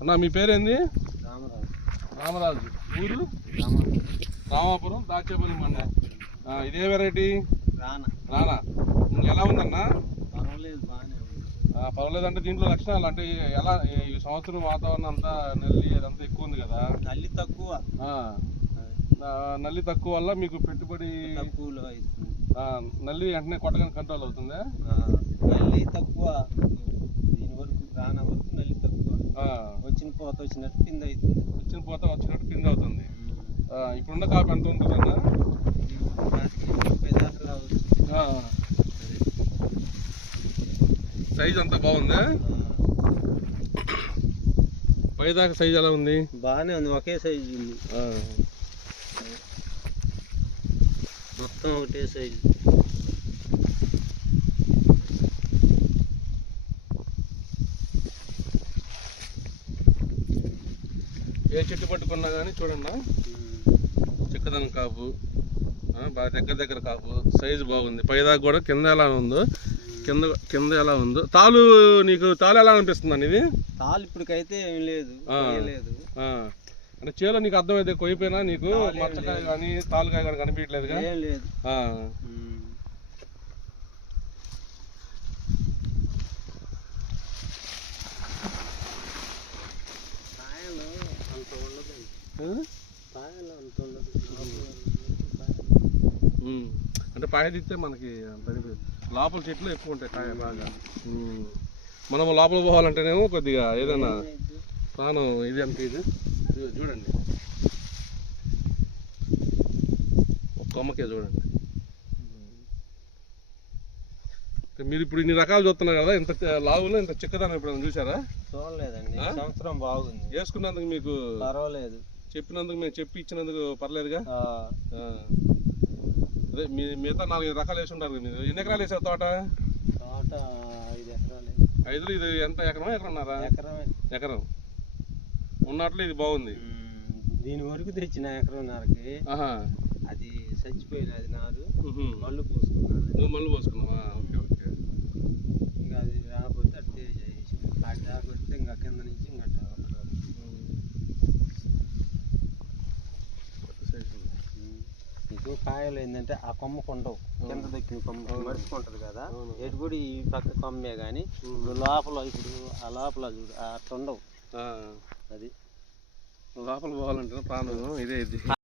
అన్నా మీ పేరేంది? రామరాజు. ఊరు రామాపురం, దాచేపల్లి మండలం. ఇదే వెరైటీ రానా. ఎలా ఉందన్నా? పర్వాలేదు. అంటే దీంట్లో లక్షణాలు అంటే ఎలా ఈ సంవత్సరం వాతావరణం అంతా నల్లి అదంతా ఎక్కువ ఉంది కదా? నల్లి తక్కువ వల్ల మీకు పెట్టుబడి నల్లి వెంటనే కొట్టగానే కంట్రోల్ అవుతుందా? నల్లి తక్కువ, దీని వరకు రానా వరకు నల్లి తక్కువ. వచ్చిన పోత వచ్చినట్టు కింద అవుతుంది. వచ్చిన పోత వచ్చినట్టు కింద అవుతుంది. ఇప్పుడున్న కాపు ఎంత ఉంటుందన్నా? సైజ్ అంతా బాగుందా? పైదాకా సైజ్ ఎలా ఉంది? బాగానే ఉంది, ఒకే సైజు ఉంది. మొత్తం ఒకటే సైజు. ఏ చెట్టు పట్టుకున్నా కానీ చూడన్నా చిక్కదనం కాపు, బాగా దగ్గర కాపు, సైజు బాగుంది. పైదాకా కూడా కింద ఎలా ఉందో కింద ఎలా ఉందో. నీకు తాలు ఎలా అనిపిస్తుంది ఇది? తాలు ఇప్పటికైతే ఏం లేదు. అంటే చేలో నీకు అర్థమైతే కొయ్యిపోయినా నీకు మచ్చకాయ కానీ తాలుకాయ కానీ కనిపించట్లేదుగా? ఏం లేదు. అంటే పాయ తీస్తే మనకి లోపల చెట్లు ఎక్కువ ఉంటాయి కాయ బాగా. మనం లోపల పోవాలంటేనేమో కొద్దిగా ఏదైనా ప్రాణం. ఇది అంత ఇది చూడండి, ఒక కొమ్మకే చూడండి. మీరు ఇప్పుడు ఇన్ని రకాలు చూస్తున్నారు కదా, ఇంత లావులో ఇంత చిక్కదనం ఎప్పుడైనా చూసారా? చూడలేదండి. సంవత్సరం బాగుంది. వేసుకున్నందుకు మీకు పర్వాలేదు. చెప్పినందుకు మేము చెప్పి ఇచ్చినందుకు పర్లేదుగా? అదే మిగతా 4-5 రకాలు వేసి ఉంటారు. మీరు ఎన్ని ఎకరాలు వేసారు తోట? 5 ఎకరాలు. 5 ఇది ఎంత ఎకరం? ఎకరన్నారా? ఎకరం ఉన్నట్లు ఇది బాగుంది. దీని వరకు తెచ్చిన ఎకరంన్నరకి అది చచ్చిపోయింది. అది నారు మళ్ళీ పోసుకున్నావా? ఓకే. ఇంకా అది రాకపోతే అటు చేసి అటు రాకపోతే ఇంకా కింద నుంచి ఇంకా మీకు కాయలు ఏంటంటే ఆ కొమ్మకు ఉండవు. కింద దక్కిన కొమ్మ మడుచుకుంటుంది కదా, ఎటు కూడా ఈ పక్క కొమ్మే కానీ లోపల ఇప్పుడు ఆ లోపల చూడు అట్లా ఉండవు. అది లోపల పోవాలంటే ప్రాణం ఇదే ఇది.